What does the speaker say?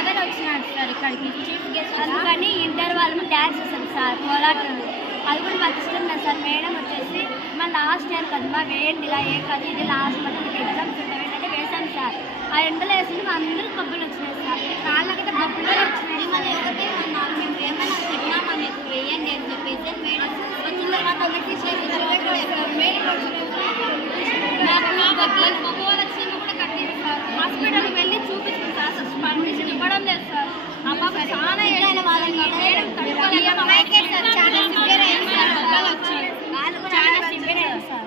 Brother వచ్చినాడు sir ఇక్కడికి chief guest, అందుకని ఇంటర్ వాళ్ళు డ్యాన్స్ చేశారు సార్ కోలాటం. అది కూడా మాకు ఇష్టం లేదు సార్. మేడం వచ్చేసి మా లాస్ట్ ఇయర్ కదమ్మా వేయండి, ఇలా ఏం కాదు ఇది లాస్ట్ మంత్ మీకు ఎగ్జామ్స్ ఉంటాయి ఏంటంటే వేసాం సార్. ఆ ఎండలో వేసింది మా అందరూ బొబ్బులు వచ్చినాయి సార్, కాళ్ళకైతే బొబ్బులు వచ్చినాయి. మళ్ళీ ఒకటే ఉన్నారు, మేము ఏమైనా చెప్పినామా మీకు వేయండి అని చెప్పేసి మేడం వచ్చిన తర్వాత ఒకటి హాస్పిటల్కి వెళ్ళి చూపించాం సార్, అసలు పర్మిషన్ ఇవ్వడం లేదు సార్. అమ్మ చాలా చాలా సివియర్ అయింది సార్.